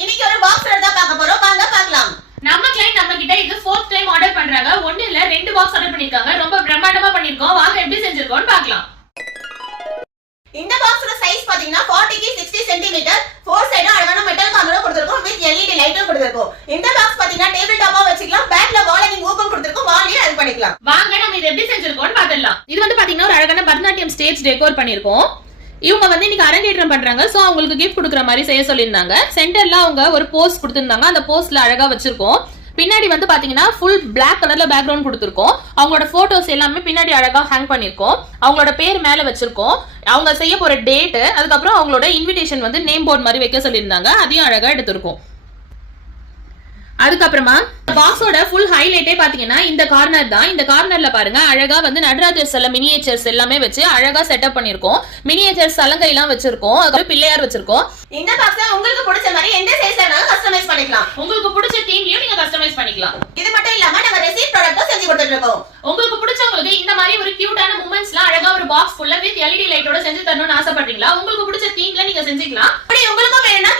இன்னைக்கு ஒரு பாக்ஸ் தான் பார்க்க போறோம். வாங்க பார்க்கலாம். நம்ம கிளையன்ட் நம்ம கிட்ட இது 4th டைம் ஆர்டர் பண்றாங்க. ஒண்ணு இல்ல 2 பாக்ஸ் ஆர்டர் பண்ணிருக்காங்க. ரொம்ப பிரம்மாண்டமா பண்ணிருக்கோம். வாங்க எப்படி செஞ்சிருக்கோம்னு பார்க்கலாம். இந்த பாக்ஸோட சைஸ் பாத்தீங்கன்னா 40 க்கு 60 சென்டிமீட்டர். 4 சைடும் அழகான மெட்டல் கவரும் கொடுத்திருக்கோம். வித் LED லைட்டும் கொடுத்திருக்கோம். இந்த பாக்ஸ் பாத்தீங்கன்னா டேபிள் டாப்பா வச்சுக்கலாம். பேக்ல வால் ஹேங்கிங் ஊக்கம் கொடுத்திருக்கோம். வால்லையும் ஆட் பண்ணிக்கலாம். வாங்க நம்ம இது எப்படி செஞ்சிருக்கோம்னு பார்த்துடலாம். இது வந்து பாத்தீங்கன்னா ஒரு அழகான பரதநாட்டியம் ஸ்டேஜ் டெக்கோர் பண்ணிருக்கோம். இவங்க வந்து இன்னைக்கு அரங்கேற்றம் பண்றாங்க. சோ அவங்களுக்கு கிஃப்ட் கொடுக்குற மாதிரி செய்ய சொல்லியிருந்தாங்க. சென்டர்ல அவங்க ஒரு போஸ்ட் கொடுத்திருந்தாங்க. அந்த போஸ்ட்ல அழகா வச்சிருக்கோம். பின்னாடி வந்து பாத்தீங்கன்னா ஃபுல் பிளாக் கலர்ல பேக்ரவுண்ட் கொடுத்திருக்கோம். அவங்களோட போட்டோஸ் எல்லாமே பின்னாடி அழகா ஹேங் பண்ணிருக்கோம். அவங்களோட பேர் மேல வச்சிருக்கோம். அவங்க செய்ய போற டேட், அதுக்கப்புறம் அவங்களோட இன்விடேஷன் வந்து நேம் போர்டு மாதிரி வைக்க சொல்லியிருந்தாங்க. அதையும் அழகா எடுத்திருக்கோம். அதுக்கப்புறமா பாக்ஸோட ஃபுல் ஹைலைட்டே பாத்தீங்கன்னா இந்த கார்னர் தான். இந்த கார்னர்ல பாருங்க அழகா வந்து நடராஜர் சில மினியேச்சர்ஸ் எல்லாமே வச்சு அழகா செட்டப் பண்ணிருக்கோம். மினியேச்சர் சலங்கை எல்லாம் வச்சிருக்கோம். அதுக்கு பிள்ளையார் வச்சிருக்கோம். இந்த பாக்ஸை உங்களுக்கு பிடிச்ச மாதிரி எந்த சைஸ்ல வேணாலும் கஸ்டமைஸ் பண்ணிக்கலாம். உங்களுக்கு பிடிச்ச தீம்லயும் நீங்க கஸ்டமைஸ் பண்ணிக்கலாம். இது மட்டும் இல்லாம நம்ம ரெசிப்ட் ப்ராடக்ட்டும் செஞ்சு கொடுத்துட்டு இருக்கோம். உங்களுக்கு பிடிச்சவங்களுக்கு இந்த மாதிரி ஒரு கியூட்டான மூமெண்ட்ஸ்லாம் அழகா ஒரு பாக்ஸ் ஃபுல்லா வித் LED லைட்டோட செஞ்சு தரணும்னு ஆசைப்படுறீங்களா? உங்களுக்கு பிடிச்ச தீம்ல நீங்க செஞ்சுக்கலாம். அப்படி உங்களுக்கும் வேணும்னா